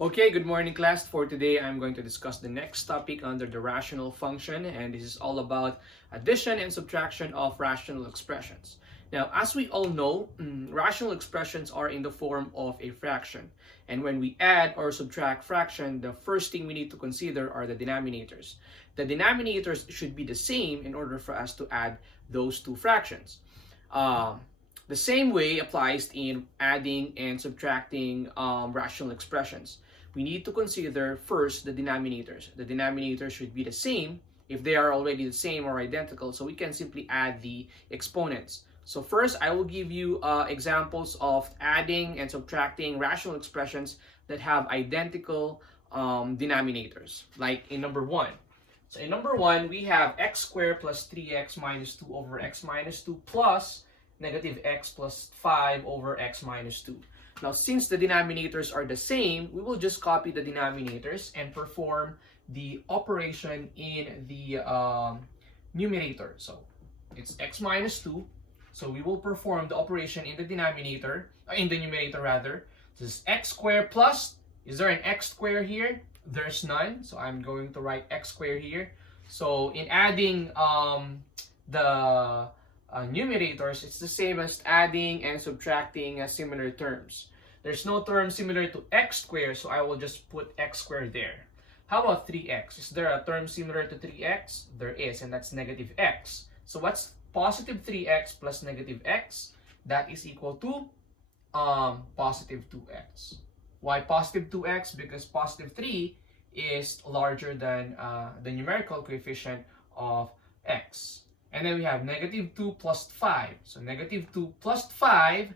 Okay, good morning class. For today, I'm going to discuss the next topic under the rational function, and this is all about addition and subtraction of rational expressions. Now, as we all know, rational expressions are in the form of a fraction. And when we add or subtract fraction, the first thing we need to consider are the denominators. The denominators should be the same in order for us to add those two fractions. Um, the same way applies in adding and subtracting rational expressions. We need to consider first the denominators. The denominators should be the same. If they are already the same or identical, so we can simply add the exponents. So first, I will give you examples of adding and subtracting rational expressions that have identical denominators, like in number 1. So in number 1, we have x squared plus 3x minus 2 over x minus 2 plus negative x plus 5 over x minus 2. Now, since the denominators are the same, we will just copy the denominators and perform the operation in the numerator. So it's x minus 2. So we will perform the operation in the denominator, in the numerator rather. This is x squared plus, is there an x squared here? There's none. So I'm going to write x squared here. So in adding the numerators, it's the same as adding and subtracting similar terms. There's no term similar to x squared, so I will just put x squared there. How about 3x? Is there a term similar to 3x? There is, and that's negative x. So what's positive 3x plus negative x? That is equal to positive 2x. Why positive 2x? Because positive 3 is larger than the numerical coefficient of x. And then we have negative 2 plus 5. So negative 2 plus 5,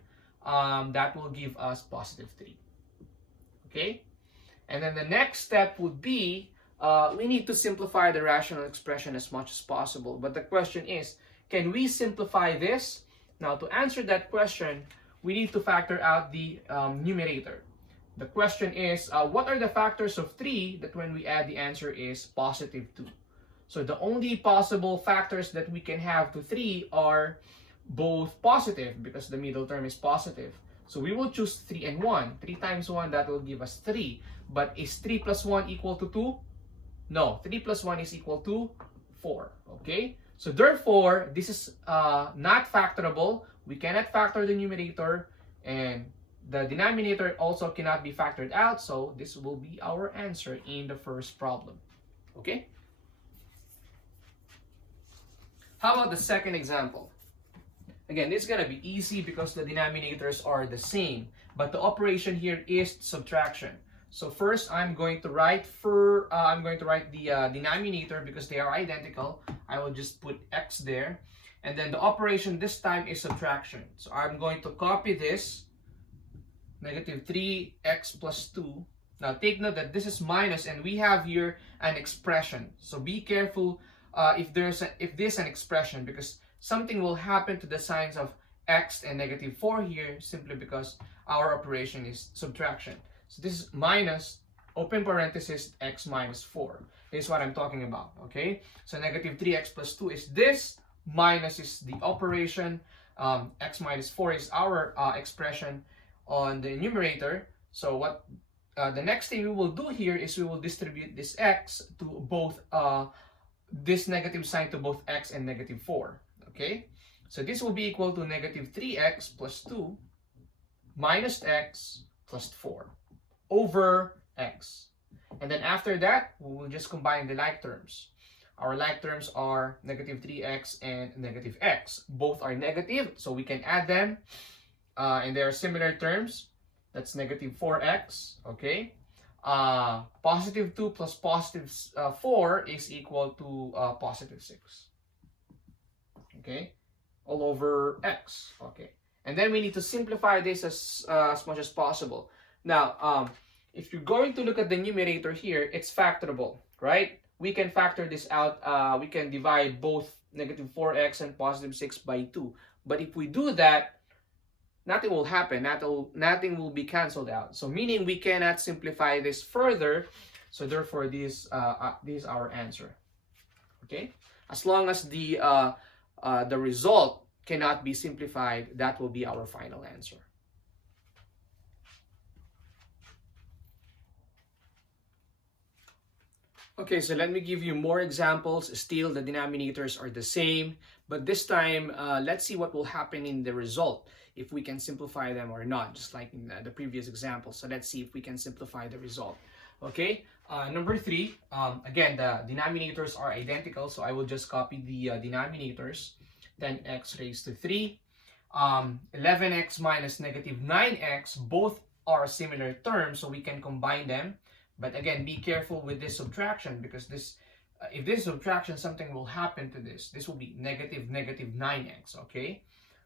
that will give us positive 3. Okay? And then the next step would be, we need to simplify the rational expression as much as possible. But the question is, can we simplify this? Now, to answer that question, we need to factor out the numerator. The question is, what are the factors of 3 that when we add the answer is positive 2? So the only possible factors that we can have to 3 are both positive, because the middle term is positive. So we will choose 3 and 1. 3 times 1, that will give us 3. But is 3 plus 1 equal to 2? No, 3 plus 1 is equal to 4. Okay? So therefore, this is not factorable. We cannot factor the numerator, and the denominator also cannot be factored out. So this will be our answer in the first problem. Okay? How about the second example? Again, this is going to be easy because the denominators are the same. But the operation here is subtraction. So first, I'm going to write the denominator because they are identical. I will just put x there. And then the operation this time is subtraction. So I'm going to copy this, negative 3x plus 2. Now take note that this is minus, and we have here an expression. So be careful if this is an expression, because something will happen to the signs of x and negative 4 here simply because our operation is subtraction. So this is minus, open parenthesis, x minus 4. This is what I'm talking about, okay? So negative 3x plus 2 is this, minus is the operation, x minus 4 is our expression on the numerator. So what the next thing we will do here is we will distribute this x to both, this negative sign to both x and negative 4. Okay, so this will be equal to negative 3x plus 2 minus x plus 4 over x. And then after that, we will just combine the like terms. Our like terms are negative 3x and negative x. Both are negative, so we can add them. And they are similar terms. That's negative 4x, okay? Positive 2 plus positive 4 is equal to positive 6. Okay, all over x. Okay, and then we need to simplify this as much as possible. Now, if you're going to look at the numerator here, it's factorable, right? We can factor this out. We can divide both negative 4x and positive 6 by 2. But if we do that, nothing will happen. Nothing will be canceled out. So meaning we cannot simplify this further. So therefore, this is our answer. Okay, as long as the result cannot be simplified, that will be our final answer. Okay, so let me give you more examples. Still, the denominators are the same, but this time, let's see what will happen in the result if we can simplify them or not, just like in the previous example. So let's see if we can simplify the result. Okay, number 3, again, the denominators are identical, so I will just copy the denominators. 10x raised to 3, 11x minus negative 9x, both are similar terms, so we can combine them. But again, be careful with this subtraction, because this, if this subtraction, something will happen to this. This will be negative 9x, okay?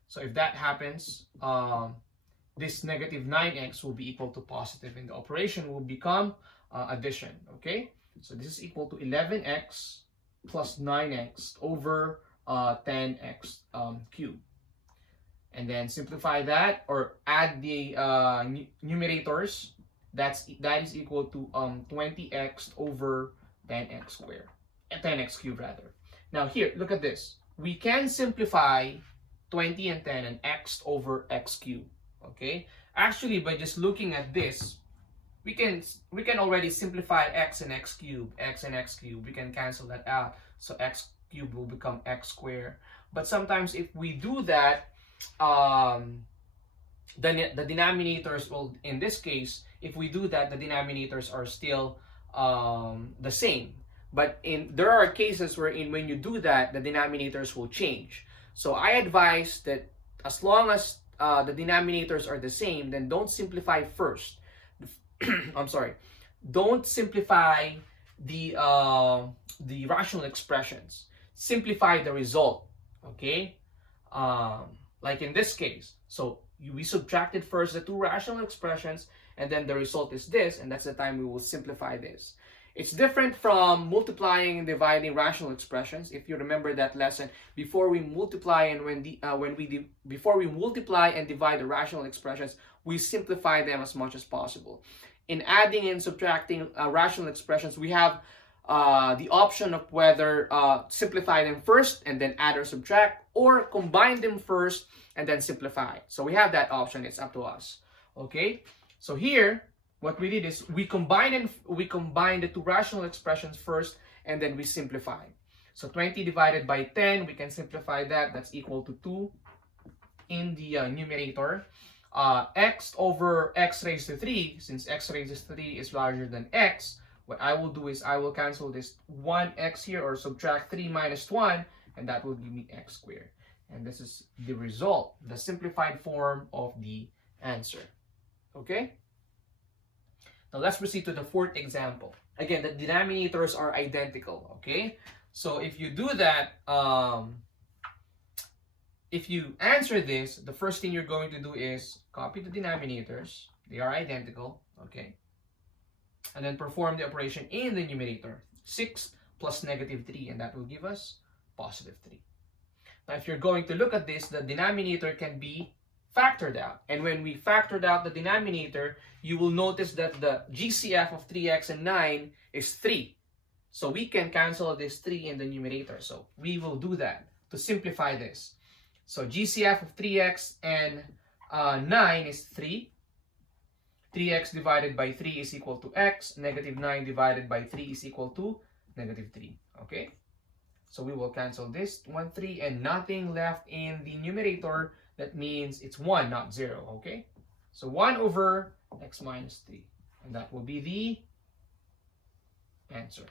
So if that happens, this negative 9x will be equal to positive, and the operation will become addition, okay? So this is equal to 11x plus 9x over 10x cubed. And then simplify that, or add the numerators. That is equal to 20x over 10x squared, 10x cubed rather. Now here, look at this. We can simplify 20 and 10 and x over x cubed. Okay. Actually, by just looking at this, we can already simplify x and x cubed. We can cancel that out. So x cubed will become x squared. But sometimes if we do that, the denominators will, in this case, if we do that, the denominators are still the same. But there are cases wherein when you do that, the denominators will change. So I advise that as long as the denominators are the same, then don't simplify first. I'm sorry. Don't simplify the rational expressions. Simplify the result. Okay? Like in this case. So we subtracted first the two rational expressions, and then the result is this, and that's the time we will simplify this. It's different from multiplying and dividing rational expressions. If you remember that lesson, before we multiply and before we multiply and divide the rational expressions, we simplify them as much as possible. In adding and subtracting rational expressions, we have the option of whether simplify them first and then add or subtract, or combine them first and then simplify. So we have that option. It's up to us. Okay. So here, what we did is we combine the two rational expressions first, and then we simplify. So 20 divided by 10, we can simplify that. That's equal to 2 in the numerator. X over x raised to 3, since x raised to 3 is larger than x, what I will do is I will cancel this 1x here, or subtract 3 minus 1, and that will give me x squared. And this is the result, the simplified form of the answer. Okay? Now let's proceed to the fourth example. Again, the denominators are identical. Okay? So if you do that, if you answer this, the first thing you're going to do is copy the denominators. They are identical. Okay? And then perform the operation in the numerator. 6 plus negative 3, and that will give us positive 3. Now, if you're going to look at this, the denominator can be factored out. And when we factored out the denominator, you will notice that the GCF of 3x and 9 is 3. So we can cancel this 3 in the numerator. So we will do that to simplify this. So GCF of 3x and 9 is 3. 3x divided by 3 is equal to x. Negative 9 divided by 3 is equal to negative 3. Okay? So we will cancel this 1, 3, and nothing left in the numerator. That means it's 1, not 0. Okay? So 1 over x minus 3. And that will be the answer.